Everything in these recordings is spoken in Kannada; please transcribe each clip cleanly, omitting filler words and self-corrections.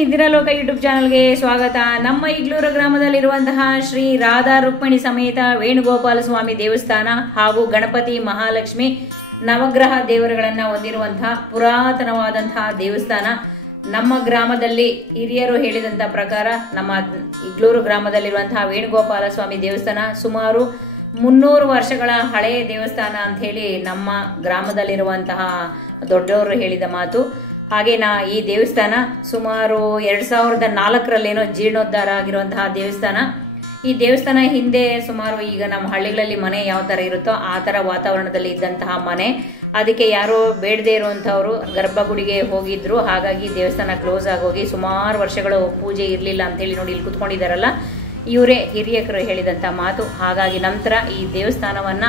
ನಿದ್ರಾಲೋಕ ಯೂಟ್ಯೂಬ್ ಚಾನಲ್ಗೆ ಸ್ವಾಗತ. ನಮ್ಮ ಇಗ್ಲೂರು ಗ್ರಾಮದಲ್ಲಿರುವಂತಹ ಶ್ರೀ ರಾಧಾ ರುಕ್ಮಿಣಿ ಸಮೇತ ವೇಣುಗೋಪಾಲ ಸ್ವಾಮಿ ದೇವಸ್ಥಾನ ಹಾಗೂ ಗಣಪತಿ ಮಹಾಲಕ್ಷ್ಮಿ ನವಗ್ರಹ ದೇವರುಗಳನ್ನ ಹೊಂದಿರುವಂತಹ ಪುರಾತನವಾದಂತಹ ದೇವಸ್ಥಾನ. ನಮ್ಮ ಗ್ರಾಮದಲ್ಲಿ ಹಿರಿಯರು ಹೇಳಿದಂತ ಪ್ರಕಾರ ನಮ್ಮ ಇಗ್ಲೂರು ಗ್ರಾಮದಲ್ಲಿರುವಂತಹ ವೇಣುಗೋಪಾಲ ಸ್ವಾಮಿ ದೇವಸ್ಥಾನ ಸುಮಾರು 300 ವರ್ಷಗಳ ಹಳೆಯ ದೇವಸ್ಥಾನ ಅಂತ ಹೇಳಿ ನಮ್ಮ ಗ್ರಾಮದಲ್ಲಿರುವಂತಹ ದೊಡ್ಡವರು ಹೇಳಿದ ಮಾತು. ಹಾಗೆ ಈ ದೇವಸ್ಥಾನ ಸುಮಾರು 2004ರಲ್ಲೇನೋ ಜೀರ್ಣೋದ್ಧಾರ ಆಗಿರುವಂತಹ ದೇವಸ್ಥಾನ. ಈ ದೇವಸ್ಥಾನ ಹಿಂದೆ ಸುಮಾರು ಈಗ ನಮ್ಮ ಹಳ್ಳಿಗಳಲ್ಲಿ ಮನೆ ಯಾವ ತರ ಇರುತ್ತೋ ಆ ತರ ವಾತಾವರಣದಲ್ಲಿ ಇದ್ದಂತಹ ಮನೆ. ಅದಕ್ಕೆ ಯಾರೋ ಬೇಡದೇ ಇರುವಂತವ್ರು ಗರ್ಭಗುಡಿಗೆ ಹೋಗಿದ್ರು. ಹಾಗಾಗಿ ದೇವಸ್ಥಾನ ಕ್ಲೋಸ್ ಆಗೋಗಿ ಸುಮಾರು ವರ್ಷಗಳು ಪೂಜೆ ಇರಲಿಲ್ಲ ಅಂತ ಹೇಳಿ ನೋಡಿ ಇಲ್ಲಿ ಕುತ್ಕೊಂಡಿದ್ದಾರಲ್ಲ, ಇವರೇ ಹಿರಿಯಕರು ಹೇಳಿದಂತ ಮಾತು. ಹಾಗಾಗಿ ನಂತರ ಈ ದೇವಸ್ಥಾನವನ್ನ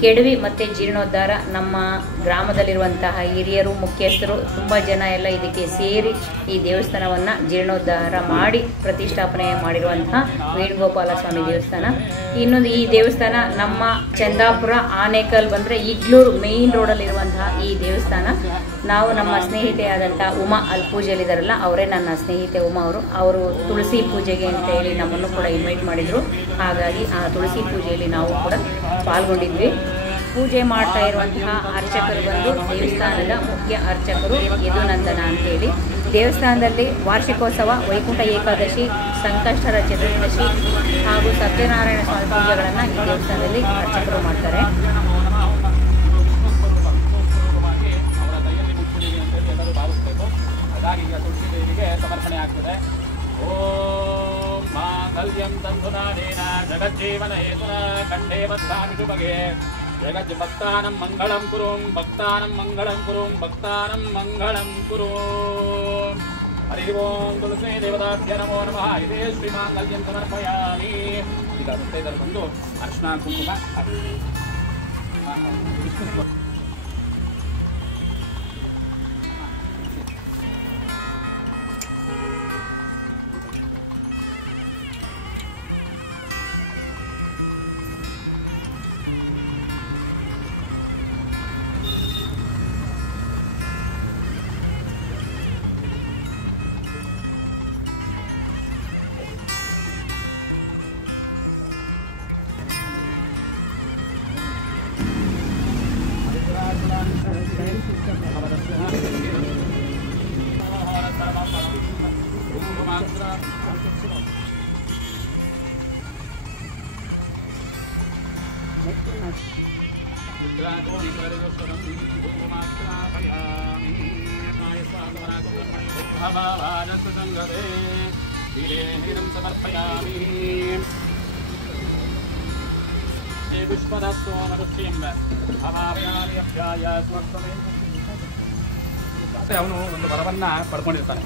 ಕೆಡವಿ ಮತ್ತೆ ಜೀರ್ಣೋದ್ಧಾರ ನಮ್ಮ ಗ್ರಾಮದಲ್ಲಿರುವಂತಹ ಹಿರಿಯರು ಮುಖ್ಯಸ್ಥರು ತುಂಬಾ ಜನ ಎಲ್ಲ ಇದಕ್ಕೆ ಸೇರಿ ಈ ದೇವಸ್ಥಾನವನ್ನ ಜೀರ್ಣೋದ್ಧಾರ ಮಾಡಿ ಪ್ರತಿಷ್ಠಾಪನೆ ಮಾಡಿರುವಂತಹ ವೇಣುಗೋಪಾಲ ಸ್ವಾಮಿ ದೇವಸ್ಥಾನ. ಇನ್ನೊಂದು ಈ ದೇವಸ್ಥಾನ ನಮ್ಮ ಚಂದಾಪುರ ಆನೇಕಲ್ ಬಂದ್ರೆ ಇಗ್ಲೂರು ಮೇನ್ ರೋಡ್ ಅಲ್ಲಿ ಇರುವಂತಹ ಈ ದೇವಸ್ಥಾನ. ನಾವು ನಮ್ಮ ಸ್ನೇಹಿತೆ ಆದಂತಹ ಉಮಾ ಅಲ್ಲಿ ಪೂಜೆಯಲ್ಲಿದ್ದಾರಲ್ಲ, ಅವರೇ ನನ್ನ ಸ್ನೇಹಿತೆ ಉಮಾ. ಅವರು ತುಳಸಿ ಪೂಜೆಗೆ ಅಂತ ಹೇಳಿ ನಮ್ಮನ್ನು ಕೂಡ ಇನ್ವೈಟ್ ಮಾಡಿದ್ರು. ಹಾಗಾಗಿ ಆ ತುಳಸಿ ಪೂಜೆಯಲ್ಲಿ ನಾವು ಕೂಡ ಪಾಲ್ಗೊಂಡಿದ್ವಿ. ಪೂಜೆ ಮಾಡ್ತಾ ಇರುವಂತಹ ಅರ್ಚಕರು ಬಂದು ದೇವಸ್ಥಾನದ ಮುಖ್ಯ ಅರ್ಚಕರು ಯದುನಂದನ ಅಂತೇಳಿ. ದೇವಸ್ಥಾನದಲ್ಲಿ ವಾರ್ಷಿಕೋತ್ಸವ, ವೈಕುಂಠ ಏಕಾದಶಿ, ಸಂಕಷ್ಟರ ಚತುರ್ದಶಿ ಹಾಗೂ ಸತ್ಯನಾರಾಯಣ ಸ್ವಾಮಿ ಪೂಜೆಗಳನ್ನು ಈ ದೇವಸ್ಥಾನದಲ್ಲಿ ಅರ್ಚಕರು ಮಾಡ್ತಾರೆ. ಸಮರ್ಪಣೆ ಆಗ್ತದೆ. ಓಂ ಮಾಂಗಲ್ಯಂ ತಂಧುನಾನೇನ ಜಗಜ್ಜೀವನ ಹೇತುನ ಕಂಠೇ ಬದ್ಧಾಮಿ ಶುಭಗೆ ಜಗಜ್ಭಕ್ತಾನಂ ಮಂಗಳಂ ಕುರುಂ ಭಕ್ತಾನಂ ಮಂಗಳಂ ಕುರುಂ ಭಕ್ತಾನಂ ಮಂಗಳಂ ಕುರುಂ. ಹರಿ ಓಂ ತುಳಸಿ ದೇವತಾಭ್ಯ ನಮೋ ನಮಃ. ಇದೇ ಶ್ರೀಮಾಂಗಲ್ಯಂ ಸಮರ್ಪಯಾಮಿ. ಈಗ ಮುತ್ತೈದರು ಬಂದು ಅರ್ಶನ ಕುಂಕುಮ ಅವನು ಒಂದು ವರವನ್ನ ಪಡ್ಕೊಂಡಿರ್ತಾನೆ.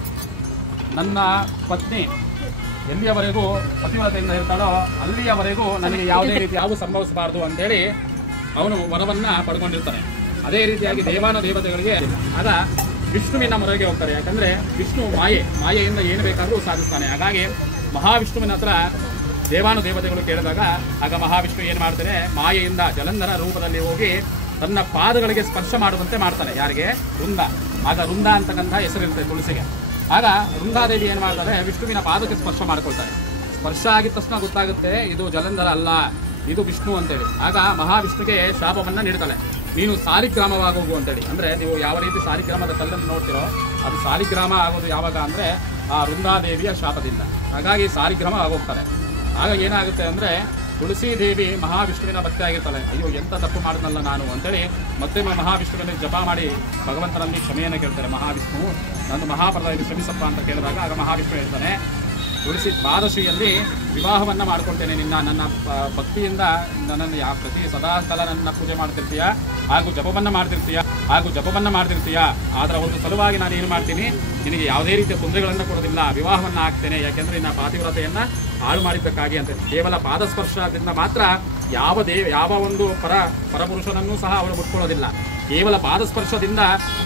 ನನ್ನ ಪತ್ನಿ ಎಲ್ಲಿಯವರೆಗೂ ಪತಿವ್ರತೆಯಿಂದ ಇರ್ತಾಳೋ ಅಲ್ಲಿಯವರೆಗೂ ನನಗೆ ಯಾವುದೇ ರೀತಿ ಯಾವ ಸಂಭವಿಸಬಾರದು ಅಂತೇಳಿ ಅವನು ವರವನ್ನ ಪಡ್ಕೊಂಡಿರ್ತಾನೆ. ಅದೇ ರೀತಿಯಾಗಿ ದೇವಾನ ದೇವತೆಗಳಿಗೆ ಆಗ ವಿಷ್ಣುವಿನ ಮೊರೆಗೆ ಹೋಗ್ತಾರೆ. ಯಾಕಂದ್ರೆ ವಿಷ್ಣು ಮಾಯೆಯಿಂದ ಏನು ಬೇಕಾದರೂ ಸಾಧಿಸ್ತಾನೆ. ಹಾಗಾಗಿ ಮಹಾವಿಷ್ಣುವಿನ ಹತ್ರ ದೇವಾನು ದೇವತೆಗಳು ಕೇಳಿದಾಗ ಆಗ ಮಹಾವಿಷ್ಣು ಏನು ಮಾಡ್ತಾನೆ, ಮಾಯೆಯಿಂದ ಜಲಂಧರ ರೂಪದಲ್ಲಿ ಹೋಗಿ ತನ್ನ ಪಾದಗಳಿಗೆ ಸ್ಪರ್ಶ ಮಾಡುವಂತೆ ಮಾಡ್ತಾನೆ. ಯಾರಿಗೆ? ವೃಂದ. ಆಗ ವೃಂದ ಅಂತಕ್ಕಂಥ ಹೆಸರಿರುತ್ತೆ ತುಳಸಿಗೆ. ಆಗ ವೃಂದಾದೇವಿ ಏನು ಮಾಡ್ತಾರೆ, ವಿಷ್ಣುವಿನ ಪಾದಕ್ಕೆ ಸ್ಪರ್ಶ ಮಾಡ್ಕೊಳ್ತಾರೆ. ಸ್ಪರ್ಶ ಆಗಿದ ತಕ್ಷಣ ಗೊತ್ತಾಗುತ್ತೆ ಇದು ಜಲಂಧರ ಅಲ್ಲ, ಇದು ವಿಷ್ಣು ಅಂತೇಳಿ. ಆಗ ಮಹಾವಿಷ್ಣುಗೆ ಶಾಪವನ್ನ ನೀಡ್ತಾಳೆ, ನೀನು ಸಾಲಿಗ್ರಾಮವಾಗೋಗು ಅಂತೇಳಿ. ಅಂದ್ರೆ ನೀವು ಯಾವ ರೀತಿ ಸಾಲಿಗ್ರಾಮದ ಕಲ್ಲನ್ನು ನೋಡ್ತಿರೋ ಅದು ಸಾಲಿಗ್ರಾಮ ಆಗೋದು ಯಾವಾಗ ಅಂದ್ರೆ ಆ ವೃಂದಾದೇವಿಯ ಶಾಪದಿಂದ. ಹಾಗಾಗಿ ಸಾಲಿಗ್ರಾಮ ಆಗೋಗ್ತಾರೆ. ಆಗ ಏನಾಗುತ್ತೆ ಅಂದ್ರೆ ತುಳಸಿ ದೇವಿ ಮಹಾವಿಷ್ಣುವಿನ ಭಕ್ತಿ ಆಗಿರ್ತಾಳೆ. ಅಯ್ಯೋ ಎಂತ ತಪ್ಪು ಮಾಡಿದ್ನಲ್ಲ ನಾನು ಅಂತೇಳಿ ಮತ್ತೆ ಮಹಾವಿಷ್ಣುವಿನ ಜಪ ಮಾಡಿ ಭಗವಂತನಲ್ಲಿ ಕ್ಷಮೆಯನ್ನು ಕೇಳ್ತಾರೆ. ಮಹಾವಿಷ್ಣು ನಂದು ಮಹಾಪರಾಧದಲ್ಲಿ ಕ್ಷಮಿಸಪ್ಪ ಅಂತ ಕೇಳಿದಾಗ ಆಗ ಮಹಾವಿಷ್ಣು ಹೇಳ್ತಾನೆ, ತುಳಸಿ ದ್ವಾದಶಿಯಲ್ಲಿ ವಿವಾಹವನ್ನ ಮಾಡ್ಕೊಳ್ತೇನೆ. ನನ್ನ ಭಕ್ತಿಯಿಂದ ನನ್ನನ್ನು ಪ್ರತಿ ಸದಾಕಾಲ ನನ್ನ ಪೂಜೆ ಮಾಡ್ತಿರ್ತೀಯ ಹಾಗೂ ಜಪವನ್ನ ಮಾಡ್ತಿರ್ತೀಯ. ಆದ್ರೆ ಒಂದು ಸಲುವಾಗಿ ನಾನು ಏನು ಮಾಡ್ತೀನಿ, ನಿನಗೆ ಯಾವುದೇ ರೀತಿಯ ತೊಂದರೆಗಳನ್ನು ಕೊಡೋದಿಲ್ಲ, ವಿವಾಹವನ್ನ ಆಗ್ತೇನೆ. ಯಾಕೆಂದ್ರೆ ನಿನ್ನ ಪಾತಿವ್ರತೆಯನ್ನ ಹಾಳು ಮಾಡಿದ್ದಕ್ಕಾಗಿ ಅಂತ. ಕೇವಲ ಪಾದಸ್ಪರ್ಶದಿಂದ ಮಾತ್ರ ಯಾವ ಒಂದು ಪರಪುರುಷನನ್ನೂ ಸಹ ಅವಳು ಮುಟ್ಕೊಳ್ಳೋದಿಲ್ಲ. ಕೇವಲ ಪಾದಸ್ಪರ್ಶದಿಂದ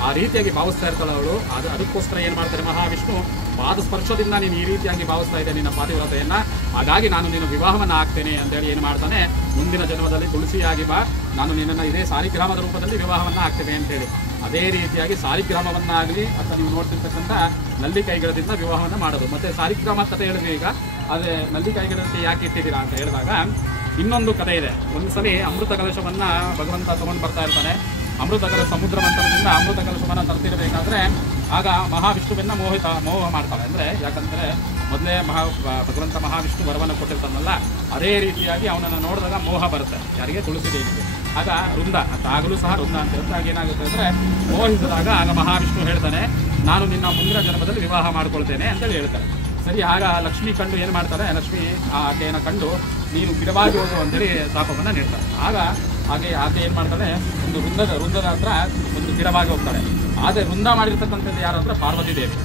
ಆ ರೀತಿಯಾಗಿ ಭಾವಿಸ್ತಾ ಇರ್ತಾಳೆ ಅವಳು. ಅದಕ್ಕೋಸ್ಕರ ಏನು ಮಾಡ್ತಾರೆ ಮಹಾವಿಷ್ಣು, ಪಾದಸ್ಪರ್ಶದಿಂದ ನೀನು ಈ ರೀತಿಯಾಗಿ ಭಾವಿಸ್ತಾ ಇದ್ದೆ ನಿನ್ನ ಪಾತಿವ್ರತೆಯನ್ನ, ಹಾಗಾಗಿ ನಾನು ನಿನ್ನ ವಿವಾಹವನ್ನ ಆಗ್ತೇನೆ ಅಂತೇಳಿ ಏನು ಮಾಡ್ತಾನೆ, ಮುಂದಿನ ಜನ್ಮದಲ್ಲಿ ತುಳಸಿಯಾಗಿ ಬಾ, ನಾನು ನಿನ್ನನ್ನು ಇದೇ ಸಾಲಿಗ್ರಾಮದ ರೂಪದಲ್ಲಿ ವಿವಾಹವನ್ನು ಆಗ್ತೇವೆ ಅಂತೇಳಿ. ಅದೇ ರೀತಿಯಾಗಿ ಸಾಲಿಗ್ರಾಮವನ್ನಾಗಲಿ ಅಥವಾ ನೀವು ನೋಡ್ತಿರ್ತಕ್ಕಂಥ ನಲ್ಲಿಕಾಯಿ ಗಿಡದಿಂದ ವಿವಾಹವನ್ನು ಮಾಡೋದು. ಮತ್ತು ಸಾಲಿಗ್ರಾಮ ಕಥೆ ಹೇಳಿದ್ವಿ. ಈಗ ಅದೇ ನಲ್ಲಿಕಾಯಿ ಗಿಡಕ್ಕೆ ಯಾಕೆ ಇಟ್ಟಿದ್ದೀರಾ ಅಂತ ಹೇಳಿದಾಗ ಇನ್ನೊಂದು ಕಥೆ ಇದೆ. ಒಂದು ಸಲ ಅಮೃತ ಕಲಶವನ್ನು ಭಗವಂತ ತಗೊಂಡು ಬರ್ತಾ ಇರ್ತಾನೆ. ಅಮೃತ ಕಲಶ ಸಮುದ್ರ ಮಂಥನದಿಂದ ಅಮೃತ ಕಲಶವನ್ನು ತರ್ತಿರಬೇಕಾದ್ರೆ ಆಗ ಮಹಾವಿಷ್ಣುವನ್ನ ಮೋಹ ಮಾಡ್ತಾಳೆ. ಅಂದರೆ ಯಾಕಂದರೆ ಮೊದಲೇ ಭಗವಂತ ಮಹಾವಿಷ್ಣು ವರವನ್ನು ಕೊಟ್ಟಿರ್ತಾನಲ್ಲ, ಅದೇ ರೀತಿಯಾಗಿ ಅವನನ್ನು ನೋಡಿದಾಗ ಮೋಹ ಬರುತ್ತೆ. ಯಾರಿಗೆ? ತುಳಸಿ ದೇವಿಗೆ. ಆಗ ವೃಂದ ಆಗಲೂ ಸಹ ವೃಂದ ಅಂತ ಹೇಳಿದಾಗ ಏನಾಗುತ್ತೆ ಅಂದರೆ ಮೋಹಿಸಿದಾಗ ಆಗ ಮಹಾವಿಷ್ಣು ಹೇಳ್ತಾನೆ, ನಾನು ನಿನ್ನ ಮುಂದಿನ ಜನ್ಮದಲ್ಲಿ ವಿವಾಹ ಮಾಡ್ಕೊಳ್ತೇನೆ ಅಂತೇಳಿ ಹೇಳ್ತಾರೆ. ಸರಿ, ಆಗ ಲಕ್ಷ್ಮಿ ಕಂಡು ಏನು ಮಾಡ್ತಾರೆ, ಲಕ್ಷ್ಮಿ ಆಕೆಯನ್ನು ಕಂಡು ನೀನು ಗಿಡವಾಗಿ ಹೋಗು ಅಂತೇಳಿ ಶಾಪವನ್ನು ನೀಡ್ತಾರೆ. ಆಕೆ ಏನು ಮಾಡ್ತಾಳೆ, ಒಂದು ವೃಂದದ ಹತ್ರ ಒಂದು ಗಿಡವಾಗಿ ಹೋಗ್ತಾಳೆ. ಆದರೆ ವೃಂದ ಮಾಡಿರ್ತಕ್ಕಂಥದ್ದು ಯಾರು ಅಂದರೆ ಪಾರ್ವತಿ ದೇವಿ.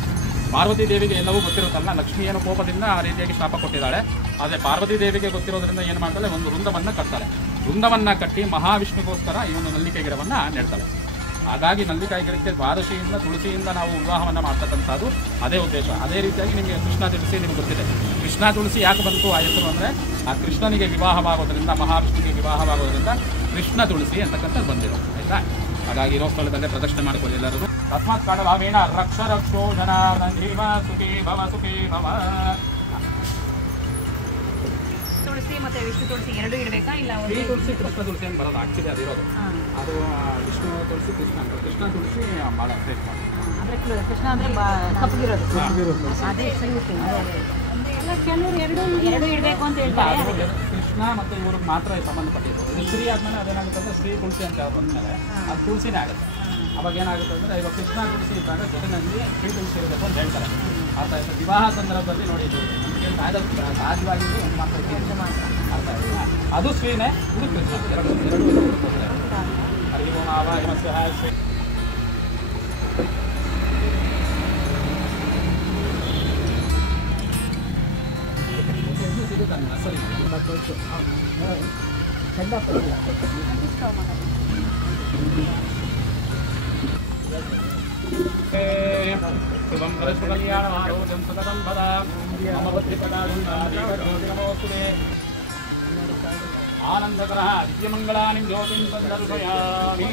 ಪಾರ್ವತಿ ದೇವಿಗೆ ಎಲ್ಲವೂ ಗೊತ್ತಿರುತ್ತಲ್ಲ, ಲಕ್ಷ್ಮಿ ಏನೋ ಕೋಪದಿಂದ ಆ ರೀತಿಯಾಗಿ ಶಾಪ ಕೊಟ್ಟಿದ್ದಾಳೆ. ಆದರೆ ಪಾರ್ವತಿ ದೇವಿಗೆ ಗೊತ್ತಿರೋದ್ರಿಂದ ಏನು ಮಾಡ್ತಾಳೆ, ಒಂದು ವೃಂದವನ್ನು ಕಟ್ತಾಳೆ. ವೃಂದವನ್ನು ಕಟ್ಟಿ ಮಹಾವಿಷ್ಣುಗೋಸ್ಕರ ಈ ಒಂದು ನಲ್ಲಿಕಾಯಿ ಗಿಡವನ್ನು ನೆಡ್ತಾಳೆ. ಹಾಗಾಗಿ ನಲ್ಲಿಕಾಯಿ ಗಿಡಕ್ಕೆ ದ್ವಾದಶಿಯಿಂದ ತುಳಸಿಯಿಂದ ನಾವು ವಿವಾಹವನ್ನು ಮಾಡ್ತಕ್ಕಂಥದ್ದು ಅದೇ ಉದ್ದೇಶ. ಅದೇ ರೀತಿಯಾಗಿ ನಿಮಗೆ ಕೃಷ್ಣ ತುಳಸಿ ನಿಮಗೆ ಗೊತ್ತಿದೆ. ಕೃಷ್ಣ ತುಳಸಿ ಯಾಕೆ ಬಂತು ಆ ಹೆಸರು ಅಂದರೆ ಆ ಕೃಷ್ಣನಿಗೆ ವಿವಾಹವಾಗೋದ್ರಿಂದ, ಮಹಾವಿಷ್ಣುವಿಗೆ ವಿವಾಹವಾಗೋದ್ರಿಂದ ಕೃಷ್ಣ ತುಳಸಿ ಅಂತಕ್ಕಂಥದ್ದು ಬಂದಿರೋ ಆಯಿತಾ. ಹಾಗಾಗಿ ಇರೋ ಸ್ಥಳದಲ್ಲೇ ಪ್ರದಕ್ಷಿಣೆ ಮಾಡ್ಕೊಳ್ಳಿ ಎಲ್ಲರೂ. ತಸ್ಮಾತ್ ಕಾರಣವೇಣ ರಕ್ಷ ರಕ್ಷೋ ಜನಾರ್ದನ ಸುಖೀ ಭವ ಸುಖೀ ಭವ. ತುಳಸಿ ಮತ್ತೆ ವಿಷ್ಣು ತುಳಸಿ ಎರಡು ಇಡಬೇಕಾ? ಇಲ್ಲ ಶ್ರೀ ತುಳಸಿ ಕೃಷ್ಣ ತುಳಸಿ ಅಂತ ಬರೋದು ಆಕ್ಚುಲಿ ಅದಿರೋದು. ಅದು ವಿಷ್ಣು ತುಳಸಿ ಕೃಷ್ಣ ಅಂತ. ಕೃಷ್ಣ ತುಳಸಿ ಭಾಳ ಶ್ರೇಷ್ಠ. ಅಂದರೆ ಕೃಷ್ಣ ಅಂದರೆ ಕಪ್ಪಗಿರೋದು ಅದೇ ಕೆಲವರು ಎರಡು ಇಡಬೇಕು ಅಂತ ಹೇಳ್ತಾರೆ. ಕೃಷ್ಣ ಮತ್ತು ಇವ್ರಿಗೆ ಮಾತ್ರ ಸಂಬಂಧಪಟ್ಟಿದ್ದು. ಇದು ಶ್ರೀ ಆದ್ಮೇಲೆ ಅದೇನಾಗುತ್ತೆ ಅಂದರೆ ಶ್ರೀ ತುಳಸಿ ಅಂತ ಬಂದಮೇಲೆ ಅದು ತುಳಸಿನೇ ಆಗುತ್ತೆ. ಅವಾಗ ಏನಾಗುತ್ತೆ ಅಂದರೆ ಇವಾಗ ಕೃಷ್ಣ ತುಳಸಿ ಇದ್ದಾಗ ಜೊತೆಯಲ್ಲಿ ಶ್ರೀ ತುಳಸಿ ಇರಬೇಕು ಅಂತ ಹೇಳ್ತಾರೆ. ಅರ್ಥ ಆಯ್ತು. ವಿವಾಹ ಸಂದರ್ಭದಲ್ಲಿ ನೋಡಿದ್ದು ನಮಗೆ ಸಹಜವಾಗಿ ಒಂದು ಮಾತ್ರ ಅರ್ಥ ಆಯ್ತಾ. ಅದು ಶ್ರೀನೇ, ಇದು ಕೃಷ್ಣ. ಎರಡು ಹರಿ ಓಂ ಆವಾಯ ಶ್ರೀ. ಸರಿ ಶುಭಂ ಕಲಶಕಲ್ಯಾಣಮಾರೋಗ್ಯಂ ಸತತಂ ಪದಾ ಮಮ ಬುದ್ಧಿಪದಾನಮೋಸ್ತುತೆ ಆನಂದಕರಃ ದಿವ್ಯಮಂಗಳಾನಿ ಜ್ಯೋತಿಂ ಸಂದರ್ಶಯಾಮಿ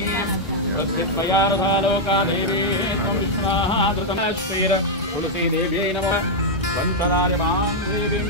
ಪ್ರತ್ಯತ್ಪಯಾರಥಾಲೋಕಾ ದೇವಿ ತ್ವಂ ವಿಷ್ಣಾಃ ಧೃತಮಶ್ರೀರ ತುಳಸಿ ದೇವ್ಯೈ ನಮಃ ವಂದನಾಯ ಮಾಂ ದೇವಿಂ.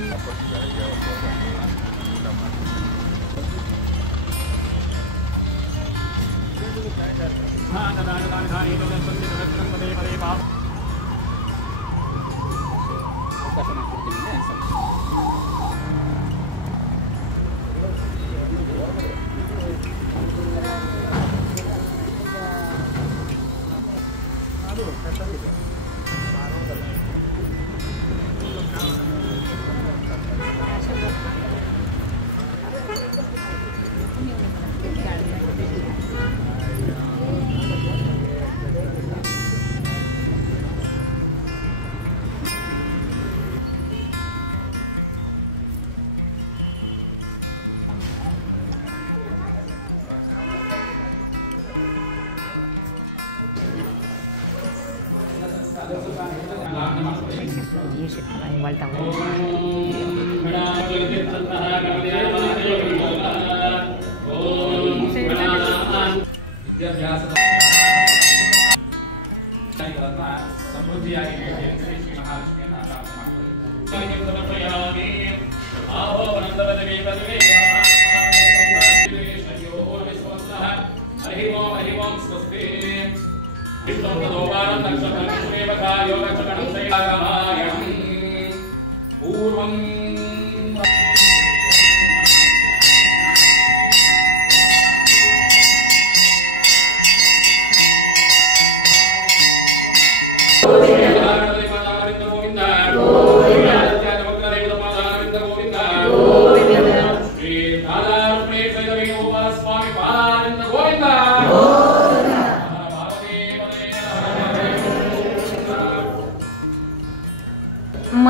ವಿದ್ಯಾಭ್ಯಾಸದ ಸಮೃದ್ಧಿಯಾಗಿ ಶ್ರೀ ಮಹಾಲಕ್ಷ್ಮಿಯನ್ನು पूर्वं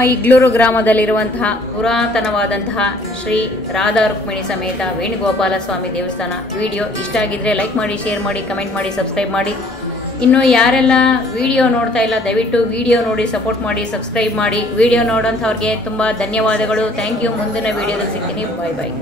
ನಮ್ಮ ಇಗ್ಲೂರು ಗ್ರಾಮದಲ್ಲಿರುವಂತಹ ಪುರಾತನವಾದಂತಹ ಶ್ರೀ ರಾಧಾ ರುಕ್ಮಿಣಿ ಸಮೇತ ವೇಣುಗೋಪಾಲ ಸ್ವಾಮಿ ದೇವಸ್ಥಾನ ವಿಡಿಯೋ ಇಷ್ಟ ಆಗಿದ್ರೆ ಲೈಕ್ ಮಾಡಿ, ಶೇರ್ ಮಾಡಿ, ಕಮೆಂಟ್ ಮಾಡಿ, ಸಬ್ಸ್ಕ್ರೈಬ್ ಮಾಡಿ. ಇನ್ನು ಯಾರೆಲ್ಲ ವಿಡಿಯೋ ನೋಡ್ತಾ ಇಲ್ಲ ದಯವಿಟ್ಟು ವಿಡಿಯೋ ನೋಡಿ ಸಪೋರ್ಟ್ ಮಾಡಿ, ಸಬ್ಸ್ಕ್ರೈಬ್ ಮಾಡಿ. ವಿಡಿಯೋ ನೋಡೋಂಥವ್ರಿಗೆ ತುಂಬ ಧನ್ಯವಾದಗಳು. Thank you. ಮುಂದಿನ ವಿಡಿಯೋದಲ್ಲಿ ಸಿಗ್ತೀನಿ. ಬಾಯ್ ಬಾಯ್.